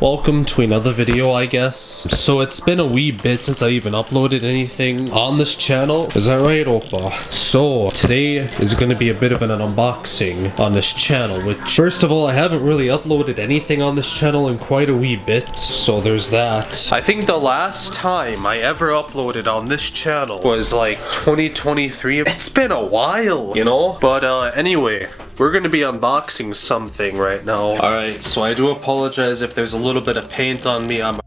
Welcome to another video, I guess. So it's been a wee bit since I even uploaded anything on this channel. Is that right, Oppa? So today is going to be a bit of an unboxing on this channel, which first of all, I haven't really uploaded anything on this channel in quite a wee bit. So there's that. I think the last time I ever uploaded on this channel was like 2023. It's been a while, you know? But anyway, we're going to be unboxing something right now. Alright, so I do apologize if there's a little bit of paint on me. I'm a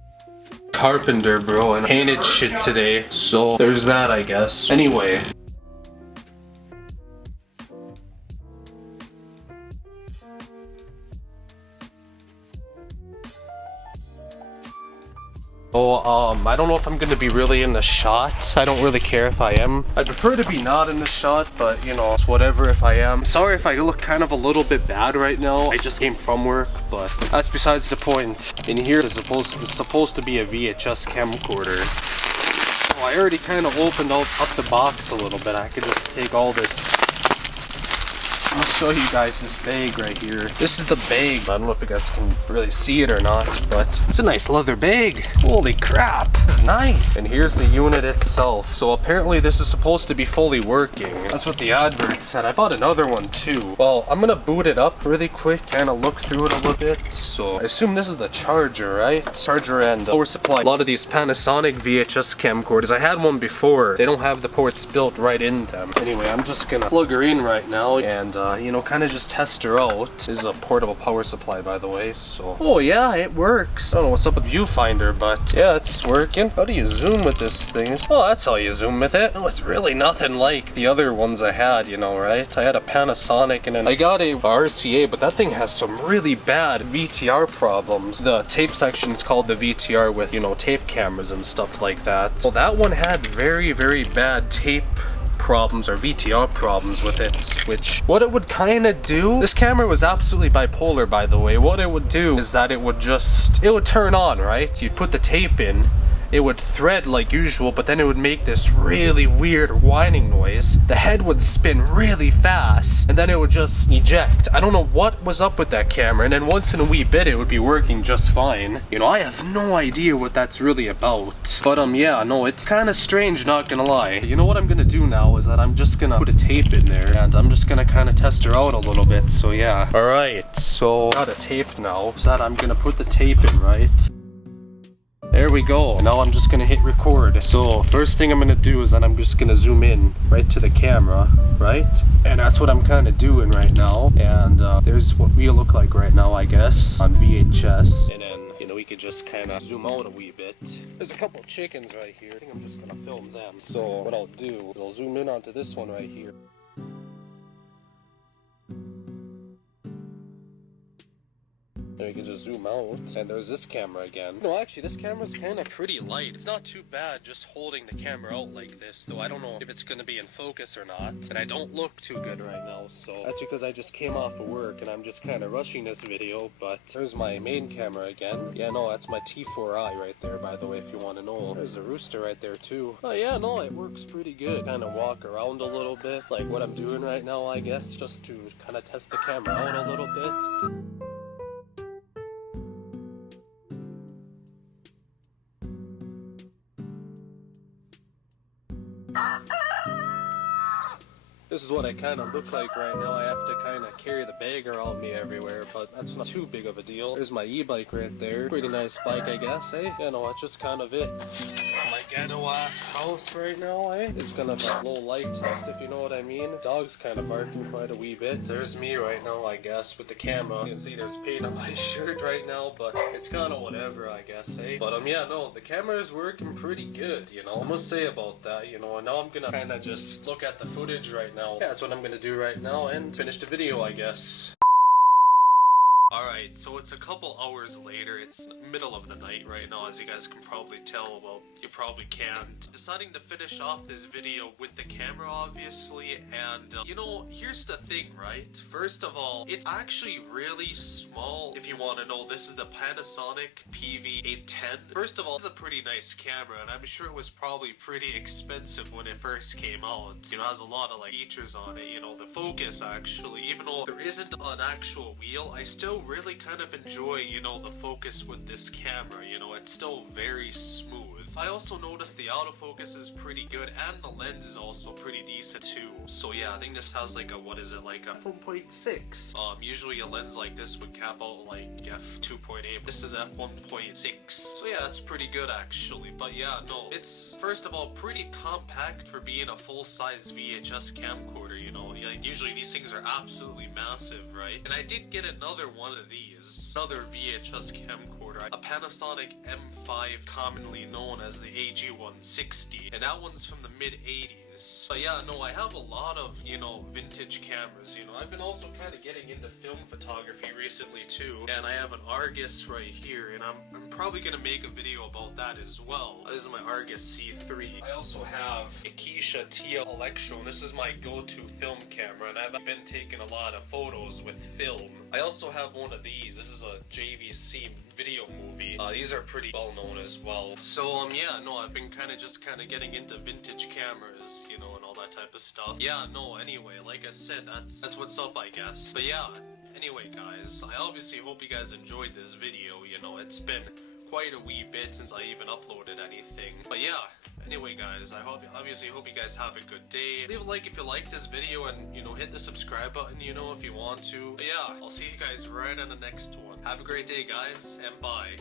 carpenter, bro, and painted shit today. So there's that, I guess. Anyway. I don't know if I'm gonna be really in the shot. I don't really care if I am. I'd prefer to be not in the shot, but you know, it's whatever if I am. Sorry if I look kind of a little bit bad right now. I just came from work, but that's besides the point. In here is supposed to be a VHS camcorder. So I already kind of opened up the box a little bit. I could just take all this. I'll show you guys this bag right here. This is the bag. I don't know if you guys can really see it or not, but it's a nice leather bag. Holy crap, this is nice. And here's the unit itself. So apparently this is supposed to be fully working. That's what the advert said. I bought another one too. Well, I'm gonna boot it up really quick, kind of look through it a little bit. So I assume this is the charger, right? Charger and power supply. A lot of these Panisonic VHS camcorders, I had one before. They don't have the ports built right in them. Anyway, I'm just gonna plug her in right now and you know, kind of just test her out. This is a portable power supply, by the way, so. Oh yeah, it works. I don't know what's up with viewfinder, but yeah, it's working. How do you zoom with this thing? Oh, that's how you zoom with it. No, it's really nothing like the other ones I had, you know, right? I had a Panasonic and then I got a RCA, but that thing has some really bad VTR problems. The tape section's called the VTR with, you know, tape cameras and stuff like that. So that one had very, very bad tape problems or VTR problems with it, which what it would kind of do, this camera was absolutely bipolar, by the way. What it would do is that it would turn on, right? You'd put the tape in, it would thread like usual, but then it would make this really weird whining noise. The head would spin really fast, and then it would just eject. I don't know what was up with that camera, and then once in a wee bit it would be working just fine. You know, I have no idea what that's really about. But yeah, no, it's kind of strange, not gonna lie. You know what I'm gonna do now is that I'm just gonna put a tape in there, and I'm just gonna kind of test her out a little bit, so yeah. Alright, so got a tape now, so that I'm gonna put the tape in, right? There we go. Now I'm just gonna hit record. So first thing I'm gonna do is that I'm just gonna zoom in right to the camera, right? And that's what I'm kind of doing right now. And there's what we look like right now, I guess, on VHS. And then, you know, we could just kind of zoom out a wee bit. There's a couple of chickens right here. I think I'm just gonna film them. So what I'll do is I'll zoom in onto this one right here. Then we can just zoom out, and there's this camera again. No, actually, this camera's kind of pretty light. It's not too bad just holding the camera out like this, though I don't know if it's going to be in focus or not. And I don't look too good right now, so that's because I just came off of work, and I'm just kind of rushing this video, but there's my main camera again. Yeah, no, that's my T4i right there, by the way, if you want to know. There's a rooster right there, too. Oh, yeah, no, it works pretty good. Kind of walk around a little bit, like what I'm doing right now, I guess, just to kind of test the camera out a little bit. This is what I kind of look like right now. I have to kind of carry the bag around me everywhere, but that's not too big of a deal. There's my e-bike right there. Pretty nice bike, I guess, eh? You know, that's just kind of it. My ghetto-ass house right now, eh? It's gonna be a low light test, if you know what I mean. Dog's kind of barking quite a wee bit. There's me right now, I guess, with the camera. You can see there's paint on my shirt right now, but it's kind of whatever, I guess, eh? But yeah, no, the camera is working pretty good, you know. I must say about that, you know, and now I'm gonna kind of just look at the footage right now. Yeah, that's what I'm gonna do right now and finish the video, I guess. Alright, so it's a couple hours later. It's middle of the night right now, as you guys can probably tell. Well, you probably can't. Deciding to finish off this video with the camera, obviously, and you know, here's the thing, right? First of all, it's actually really small. If you want to know, this is the Panasonic pv810. First of all, it's a pretty nice camera, and I'm sure it was probably pretty expensive when it first came out. You know, it has a lot of like features on it. You know, the focus, actually, even though there isn't an actual wheel, I still still really kind of enjoy, you know, the focus with this camera, you know, it's still very smooth. I also noticed the autofocus is pretty good and the lens is also pretty decent too. So yeah, I think this has like a, what is it, like a f1.6. Usually a lens like this would cap out like f2.8. This is f1.6. So yeah, that's pretty good actually. But yeah, no, it's first of all pretty compact for being a full-size VHS camcorder, you know. Like usually these things are absolutely massive, right? And I did get another one of these, another VHS camcorder, a Panasonic M5, commonly known as the AG160, and that one's from the mid-80s. But yeah, no, I have a lot of, you know, vintage cameras, you know. I've been also kind of getting into film photography recently too, and I have an Argus right here, and I'm probably gonna make a video about that as well. This is my Argus C3. I also have a Keisha Tia Electro, and this is my go-to film camera, and I've been taking a lot of photos with film. I also have one of these. This is a JVC video movie. These are pretty well known as well. So yeah, no, I've been kind of getting into vintage cameras, you know, and all that type of stuff. Yeah, no, anyway, like I said, that's what's up, I guess. But yeah, anyway guys, I obviously hope you guys enjoyed this video, you know, it's been quite a wee bit since I even uploaded anything. But yeah, anyway guys, I obviously hope you guys have a good day. Leave a like if you liked this video and, you know, hit the subscribe button, you know, if you want to. But yeah, I'll see you guys right on the next one. Have a great day guys, and bye.